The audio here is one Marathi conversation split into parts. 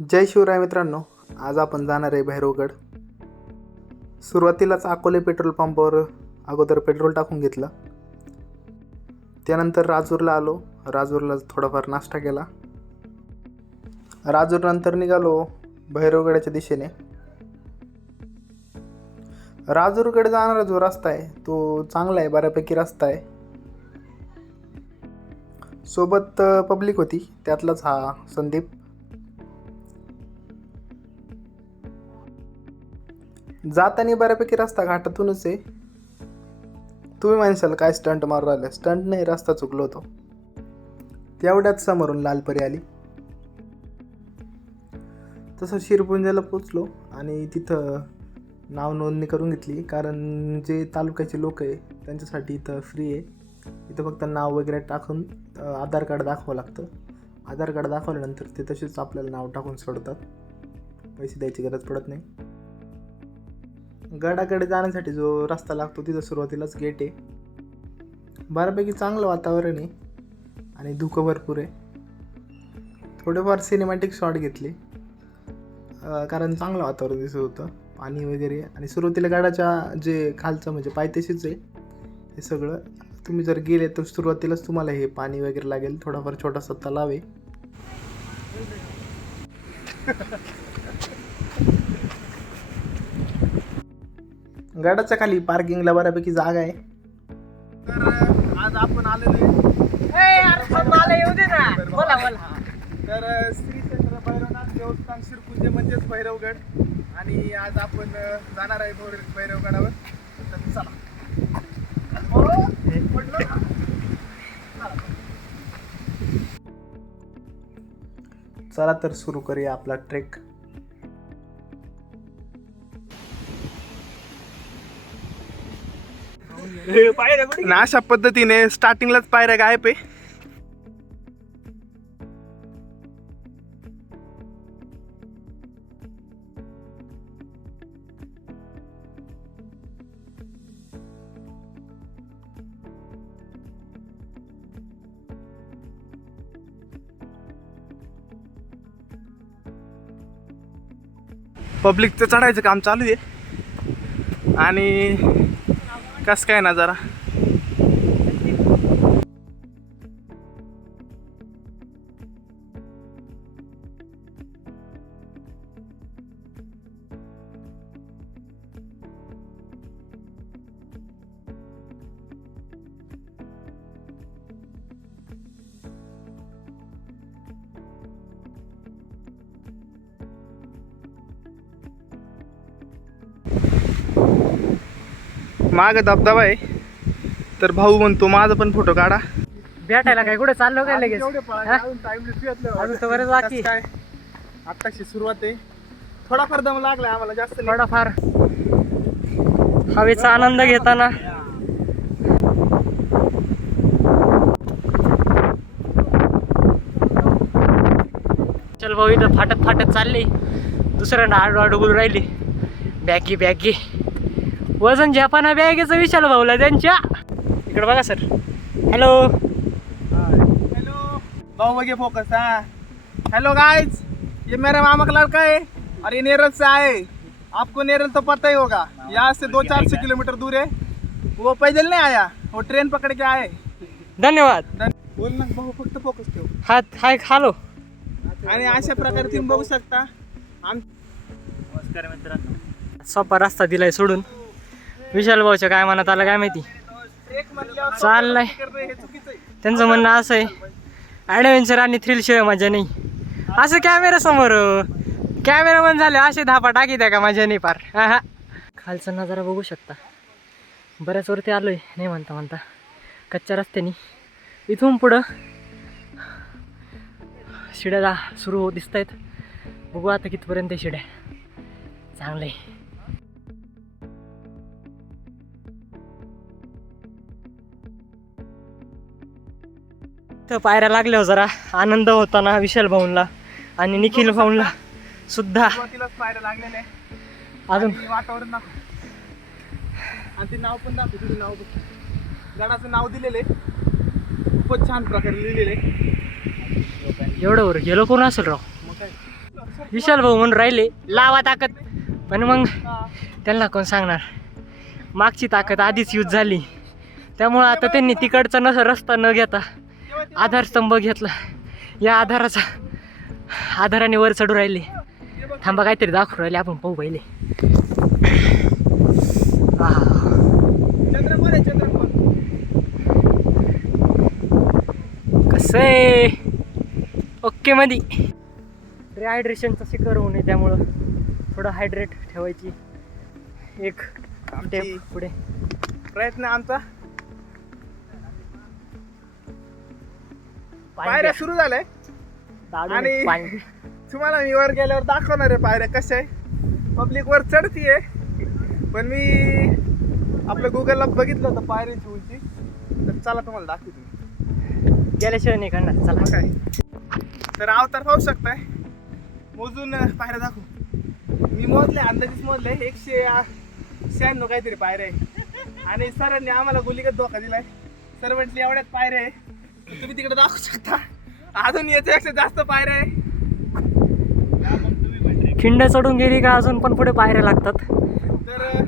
जय शिवराय मित्रांनो आज आपण जाणार आहे भैरवगड. सुरुवातीलाच अकोले पेट्रोल पंपावर अगोदर पेट्रोल टाकून घेतलं. त्यानंतर राजूरला आलो राजूरला थोडाफार नाश्ता केला. राजूरनंतर निघालो भैरवगडाच्या दिशेने. राजूरकडे जाणारा जो रस्ता आहे तो चांगला आहे बऱ्यापैकी रस्ता आहे. सोबत पब्लिक होती त्यातलाच हा संदीप. जाताना बऱ्यापैकी रस्ता घाटातूनच आहे. तुम्ही म्हणसाल काय स्टंट मारू राहिले? स्टंट नाही रस्ता चुकलो होतो. तेवढ्याच समोरून लालपरी आली. तसं शिरपुंजाला पोचलो आणि तिथं नाव नोंदणी करून घेतली. कारण जे तालुक्याचे लोक आहे त्यांच्यासाठी इथं फ्री आहे. इथं फक्त नाव वगैरे टाकून आधार कार्ड दाखवावं लागतं. आधार कार्ड दाखवल्यानंतर ते तसेच आपल्याला नाव टाकून सोडतात. पैसे द्यायची गरज पडत नाही. गडाकडे जाण्यासाठी जो रस्ता लागतो तिथं सुरुवातीलाच गेट आहे. बऱ्यापैकी चांगलं वातावरण आहे आणि धुकं भरपूर आहे. थोडेफार सिनेमॅटिक शॉट घेतले. कारण चांगलं वातावरण दिसत होतं. पाणी वगैरे. आणि सुरुवातीला गडाच्या जे खालचं म्हणजे पायथ्याशीच आहे. हे सगळं. तुम्ही जर गेले तर सुरुवातीलाच तुम्हाला हे पाणी वगैरे लागेल. थोडाफार छोटासा तलाव आहे. गडाच्या खाली पार्किंगला बऱ्यापैकी जागा आहे. तर आज आपण आलेलो बोला बोला. तर श्री क्षेत्र भैरवनाथ देवस्थान शिरपुंजे म्हणजेच भैरवगड. आणि आज आपण जाणार आहे भैर भैरवगडावर. तर चला. हे? चला तर सुरू करूया आपला ट्रेक पायऱ्या अशा पद्धतीने स्टार्टिंगलाच पायऱ्या गायब आहे. पब्लिकचं चढायचं काम चालू आहे. आणि कस काय ना जरा? माग धबधबा आहे. तर भाऊ म्हणतो माझा पण फोटो काढा. भेटायला काय? कुठे चाललो काय लगेच? हा? अजून तर बरेच बाकी आत्ताशी सुरुवात आहे. थोडाफार दम लागलाय आम्हाला जास्त नाही. थोडाफार. हवेचा आनंद घेताना. चल भाऊ इथं फाटत फाटत चालली. दुसऱ्यांना आडू आडू बोलू राहिली. बॅगी बॅगी. वजन झेपाना बॅगेचं विचारलं भाऊला त्यांच्या. इकडे बघा सर. हॅलो. हेलो. भाऊ बघे फोकस हाँ. हेलो गाइस ये मेरा मामा का लड़का है? और ये नेरल से आए आपको नेरल तो पता ही होगा. यहाँ से दो चार सौ किलोमीटर दूर है. वो पैदल नहीं आया. वो ट्रेन पकड़ के आए. धन्यवाद. बोल ना भाऊ फक्त फोकस ठेव. हात हाय हॅलो आणि अशा प्रकारे तुम्ही बघू शकता. आम नमस्कार मित्रांनो सोपा रस्ता दिलाय सोडून. विशाल भाऊच्या काय मनात आलं काय माहिती? चाललंय. आहे त्यांचं म्हणणं असं आहे. ॲडव्हेंचर आणि थ्रिल शिवाय मजा नाही. असं कॅमेरा समोर कॅमेरामन झाले असे धापा टाकी द्या का मजा नाही पार हा खालचा नजारा बघू शकता. बऱ्याच वरती आलोय नाही म्हणता म्हणता. कच्च्या रस्त्याने. इथून पुढं शिड्या सुरू दिसत आहेत बघू आता कितपर्यंत आहे शिड्या. चांगलं आहे तर पायऱ्या लागल्यावर जरा आनंद होताना विशाल भाऊंला आणि निखिल भाऊंला सुद्धा. पायऱ्या. अजून. आणि वातावरण दाखव. आणि ते नाव पण दाखव तुझं नाव. गडाचं नाव दिलेलं आहे. खूपच छान प्रकारे लिहिलेलं आहे. एवढं वर गेलो कोण असेल राव? विशाल भाऊ म्हणून राहिले लावा ताकद. पण मग त्यांना कोण सांगणार? मागची ताकद आधीच यूज झाली. त्यामुळं आता त्यांनी तिकडचा नस रस्ता न घेता आधारस्तंभ घेतला. या आधाराचा आधाराने वर चढू राहिले. थांबा काहीतरी दाखवू राहिले आपण पाहू पहिले. कसं आहे? ओके मधी. रिहायड्रेशनचा शिकर होऊ नये त्यामुळं थोडं हायड्रेट ठेवायची. एक पुढे. प्रयत्न आमचा. पायऱ्या. सुरू झालाय. आणि-. तुम्हाला मी वर गेल्यावर दाखवणार आहे पायऱ्या कशा आहे. पब्लिक वर चढतीये. पण मी आपल्या गुगलला बघितलं होतं पायऱ्यांची उंची. तर चला तुम्हाला दाखवतो. गेल्याशिवाय नाही करणार. चला. काय? तर अवतार पाहू शकताय. मोजून पायऱ्या दाखवू. मी मोजले अंदाजीच मोजले. एकशे शहाण्णव काहीतरी पायऱ्या आहे. आणि सरांनी आम्हाला गुलीगत धोका दिलाय. सर म्हटले एवढ्यात पायऱ्या आहे. तुम्ही तिकडे दाखवू शकता. अजून याच्यापेक्षा जास्त पायऱ्या आहे. खिंड चढून गेली का अजून पण पुढे पायऱ्या लागतात. तर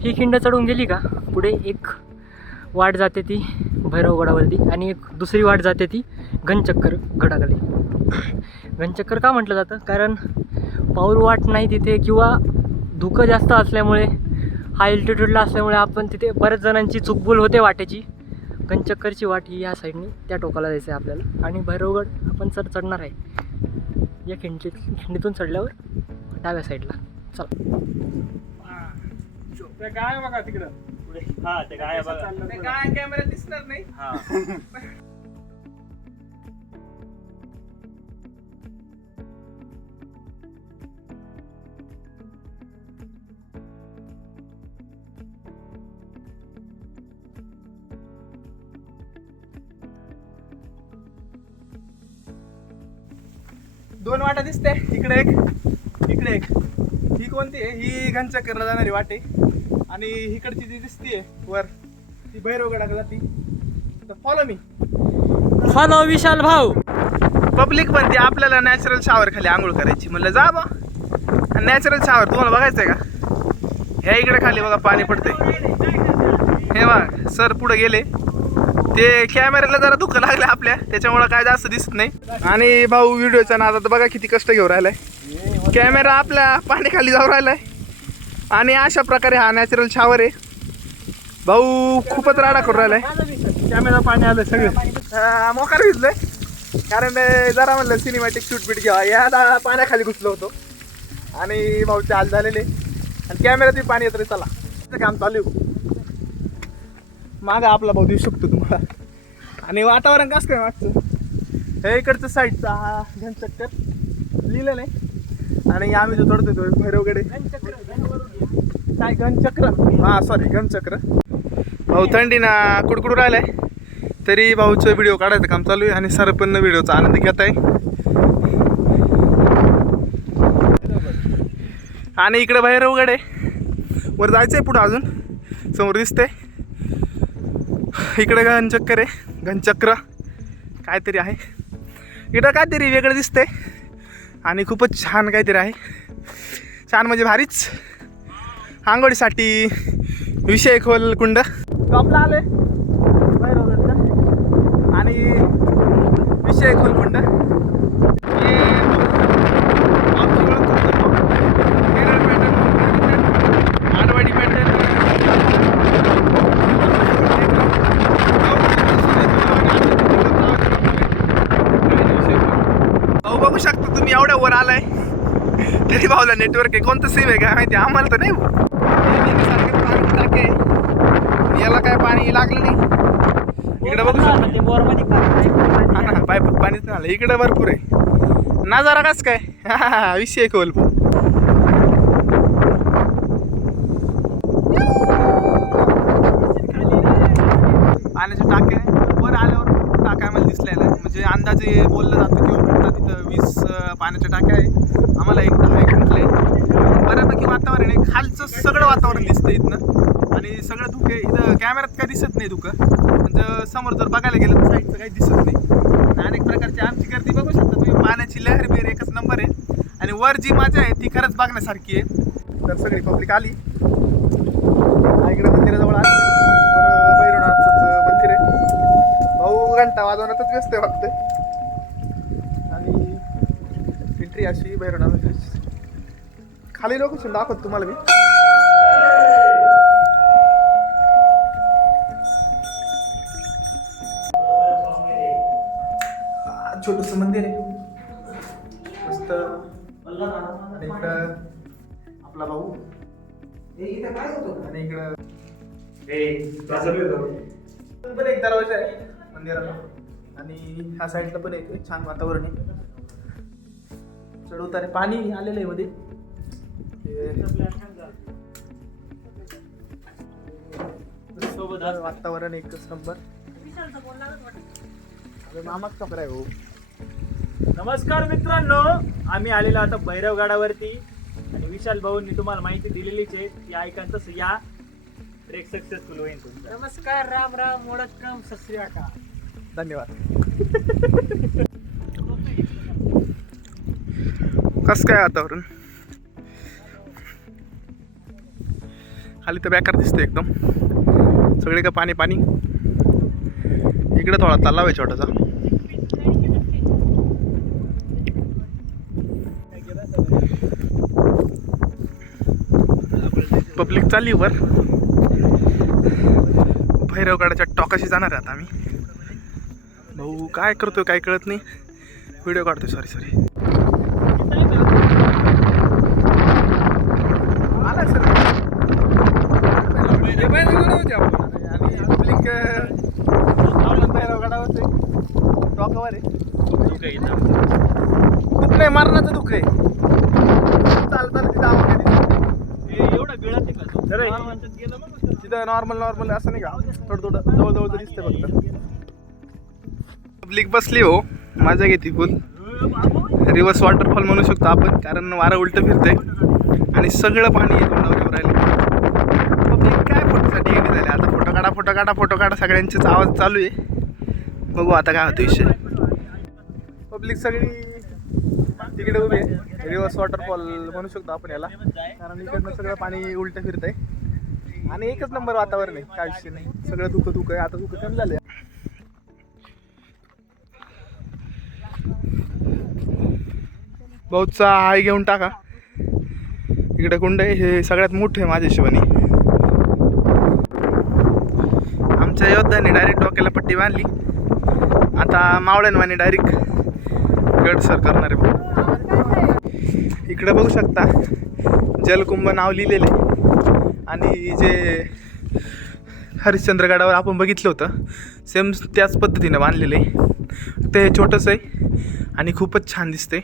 ही खिंड चढून गेली का? पुढे एक वाट जाते ती भैरवगडावरती आणि एक दुसरी वाट जाते ती घनचक्कर गडाकडे घनचक्कर का म्हटलं जातं? कारण पाऊल वाट नाही तिथे किंवा धुकं जास्त असल्यामुळे हाय अल्टिट्यूडला असल्यामुळे आपण तिथे बऱ्याच जणांची चुकबुल होते वाटेची. घनचक्करची वाट ही या साईडने त्या टोकाला जायचं आहे आपल्याला. आणि भैरवगड आपण चढ चढणार आहे. या खिंडीत खिंडीतून चढल्यावर डाव्या साईडला चला. ते काय बघा तिकडं. हा ते काय बघा. ते काय कॅमेरा दिसणार नाही. हा. दोन वाटा दिसते. इकडे एक. इकडे एक. ही कोणती आहे? ही घनचक्करला जाणारी वाटे. आणि इकडची जी दिसतीये वर ती भैरवगडाकडे जाती. फॉलो मी फॉलो विशाल भाऊ. पब्लिक म्हणते आपल्याला नॅचरल शावर खाली आंघोळ करायची. म्हणलं जा बा. नॅचरल शावर तुम्हाला बघायचंय का? ह्या इकडे खाली बघा पाणी पडतंय. हे बघा सर पुढे गेले. ते कॅमेऱ्याला जरा दुःख लागले आपल्या. त्याच्यामुळे काय जास्त दिसत नाही. आणि भाऊ व्हिडिओच्या नादात बघा किती कष्ट घेऊन राहिलाय. कॅमेरा आपल्या पाण्याखाली जाऊ राहिलाय. आणि अशा प्रकारे हा नॅचरल शावर आहे. भाऊ खूपच राडा करून राहिलाय. कॅमेरा पाणी आलं सगळं. मोकार भिजलंय. कारण जरा म्हणलं सिनेमॅटिक शूट बीट घ्यावा. या दा- पाण्याखाली घुसलो होतो. आणि भाऊचे हाल झालेले. आणि कॅमेऱ्यात पाणी येत रे चला. काम चालू आहे. आपला भाऊ देऊ शकतो तुम्हाला. आणि वातावरण कसं काय मागचं? हे इकडचं साईडचा घनचक्कर. लिहिलं नाही आणि आम्ही जो चढतोय भैरवगडे काय घनचक्र. हा सॉरी घनचक्र. भाऊ थंडी ना कुडकुडू राहिलाय. तरी भाऊचं व्हिडिओ काढायचं काम चालू आहे आणि सर व्हिडिओचा आनंद घेत आहे. आणि इकडे भैरवगड आहे. वर जायचं आहे पुढं अजून. समोर दिसते इकडे घनचक्कर आहे. घनचक्र काहीतरी आहे. इकडं काहीतरी वेगळं दिसतंय. आणि खूपच छान काहीतरी आहे. छान म्हणजे भारीच. आंघोळीसाठी विषय खोल कुंड. टॉपला आले आणि विषय खोल कुंड. बघू शकता तुम्ही एवढ्या वर आलाय. तरी भाऊला नेटवर्क आहे. कोणतं सिम आहे काय माहिती आम्हाला तर नाही पाणी लागलं नाही. इकडे बघू शकतो. पाणीच नाही आलं. इकडे भरपूर आहे. ना जरा कस काय? हा विषय खोल पाण्याचे टाके वर आल्यावर टाक्या मला ना. म्हणजे अंदाजे बोललं जातं की म्हणतात तिथं वीस पाण्याच्या टाक्या आहे. आम्हाला एक दहा एक बऱ्यापैकी वातावरण आहे. खालचं सगळं वातावरण दिसतं इथनं. आणि सगळं धुके इथं कॅमेऱ्यात काय दिसत नाही धुकं. म्हणजे समोर जर बघायला गेलं तर साईडचं काही दिसत नाही. अनेक प्रकारची आमची गर्दी बघू शकता तुम्ही. पाण्याची लहर बेर एकच नंबर आहे. आणि वर जी मजा आहे ती खरंच बघण्यासारखी आहे. तर सगळी पब्लिक आली. इकडे मंदिराजवळ आली. तर भैरवनाथचं मंदिर आहे. भाऊ घंटा वाजवण्यातच व्यस्त आहे वाटतं आणि एंट्री अशी भैरवनाथ खाली लोकेशन दाखवत तुम्हाला मी. छोटस मंदिर आहे. मस्त. आणि इकडं आपला भाऊ. आणि इकडं पण एक दरवाजा आहे मंदिराला. आणि ह्या साईडला पण एक छान वातावरण आहे. चढ उतारे पाणी आलेलं आहे मध्ये. वातावरण एकच नंबर मामाच कपडा आहे हो. नमस्कार मित्रांनो आम्ही आलेलो आता भैरवगडावरती. आणि विशाल भाऊंनी तुम्हाला माहिती दिलेलीच आहे ती ऐका तसं या. ट्रेक सक्सेसफुल होईल तुमचा. नमस्कार राम राम श्री अकाल धन्यवाद. कस काय वातावरण? खाली तर बेकार दिसतं एकदम. सगळे का पाणी पाणी. इकडे थोडा तलाव आहे छोटासा. पब्लिक चालली वर. भैरवगडाच्या टॉकाशी जाणार आहे आता आम्ही. भाऊ काय करतोय काय कळत नाही. व्हिडिओ काढतोय सॉरी सॉरी आला सर आणि पब्लिक भैरवगडावर टॉकावर आहे दुःख नाही मरणाचं दुःख आहे चालताना तिथं आवाज येते. एवढं गिळत आहे का तो? जरा हे- म्हणतात गेलं मग. तिथं नॉर्मल नॉर्मल असं नाही का? थोडं थोडं जवळ जवळ दिसते फक्त. पब्लिक बसली हो मजा घेते फुल रिव्हर्स वॉटरफॉल म्हणू शकतो आपण कारण वारं उलट फिरते आणि सगळं पाणी तोंडावर राहिलं. पब्लिक काय फोटोसाठी गेली झाले आता फोटो काढा फोटो काढा फोटो काढा सगळ्यांचेच आवाज चालू आहे. बघू आता काय होतं विषय. पब्लिक सगळी तिकडे उभी आहे. रिव्हर्स वॉटरफॉल म्हणू शकतो आपण याला. कारण इकडनं सगळं पाणी उलट फिरतंय. आणि एकच नंबर वातावरण आहे. काय विषय नाही. सगळं दुःख दुःख आहे. आता दुःख कमी झालं भाऊचा हाय घेऊन टाका. इकडे कुंड हे सगळ्यात मोठं आहे माझ्या हिशोबाने आमच्या योद्ध्याने डायरेक्ट डोक्याला पट्टी बांधली. आता मावळ्यांवाने डायरेक्ट गडसर करणार आहे. इकडे बघू शकता. जलकुंभ नाव लिहिलेले आणि जे हरिश्चंद्रगडावर आपण बघितलं होतं सेम त्याच पद्धतीनं बांधलेलं आहे. ते छोटंसं आहे आणि खूपच छान दिसते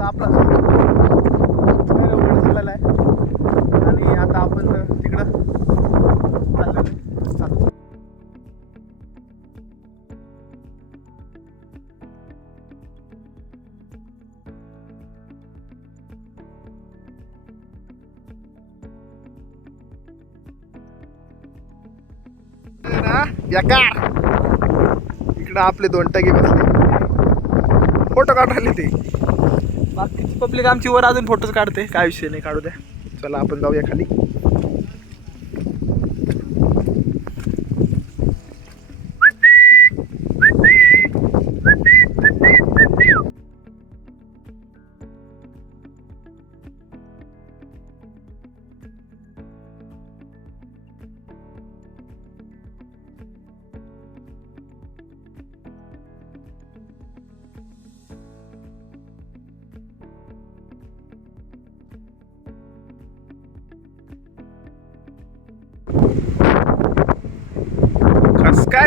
आपला बेकार इकडं आपले दोन टगे बसले. फोटो काढायला ते. बाकीची पब्लिक आमची वर अजून फोटोज काढते. काय विषय नाही काढू द्या. चला आपण जाऊया खाली.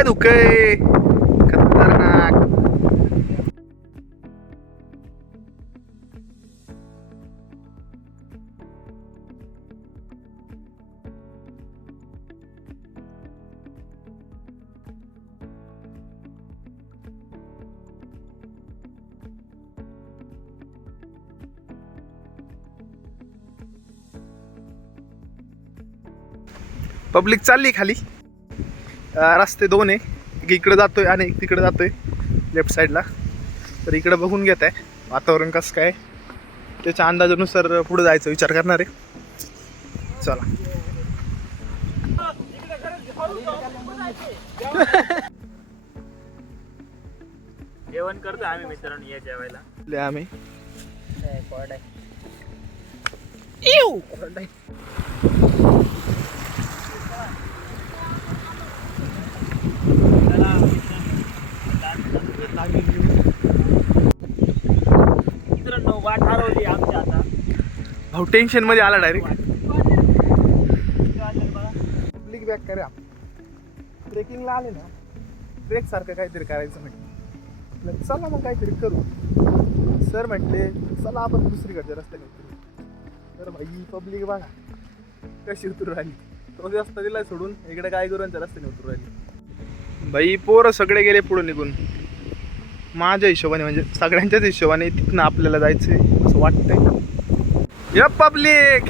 धुकंय खतरनाक पब्लिक चालली खाली. रस्ते दोन आहे. एक इकडे जातोय आणि एक तिकडे जातोय. लेफ्ट साईडला तर इकडे बघून घेत आहे. वातावरण कसं काय? त्याच्या अंदाजानुसार पुढे जायचा विचार करणार आहे. चला. जेवण करतो आम्ही मित्रांनो या जेवायला. आम्ही. मित्रांनो वाट हरवली आमच्या आता. भाऊ टेन्शनमध्ये आला डायरेक्ट पब्लिक बॅक करा. ट्रेकिंगला आले ना ट्रेक सारखं काहीतरी करायचं म्हटलं. चला मग काहीतरी करू. सर म्हटले चला आपण दुसरीकडच्या रस्त्याने उतरू. तर भाई पब्लिक बघा कशी उतरू राहिली. तो रस्ता दिला सोडून इकडे काय गुरांच्या रस्त्याने उतरू राहिली. भाई पोरं सगळे गेले पुढे निघून. माझ्या हिशोबाने म्हणजे सगळ्यांच्याच हिशोबाने तिथनं आपल्याला जायचंय असं वाटतंय. या पब्लिक!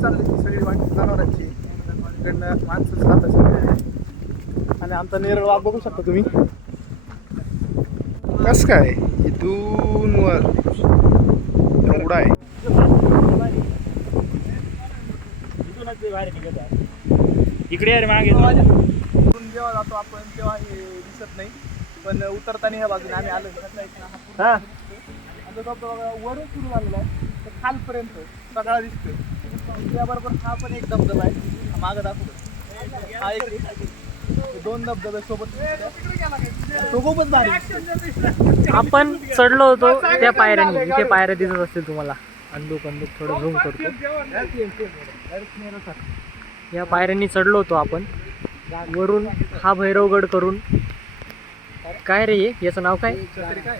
चालली सगळी वाट जनावरांची इकडनं माणसं जातात सगळे. आणि आमचा नेरळ वाघ बघू शकता तुम्ही. कस काय? इथून वर. एवढा आहे. आहे इकडे यार मागे. इथून जेव्हा जातो आपण तेव्हा हे दिसत नाही. पण उतरताना ह्या बाजूने आम्ही आलो. ना, हा पूर्ण हा. आता तो बघा वरून सुरू झालेला आहे. तर खालपर्यंत सगळा दिसतोय. त्याबरोबर हा पण एक धबधबा आहे. मागं दाखवतो. हा एक हे दोन धबधबे सोबत तो खूपच भारी. आपण चढलो होतो त्या पायऱ्यांनी. इथे पायऱ्या दिसत असतील तुम्हाला. अंदूक अंदूक थोडं झूम करतो. या पायऱ्यांनी चढलो होतो आपण. वरून हा भैरवगड करून काय रे हे? याचं नाव काय काय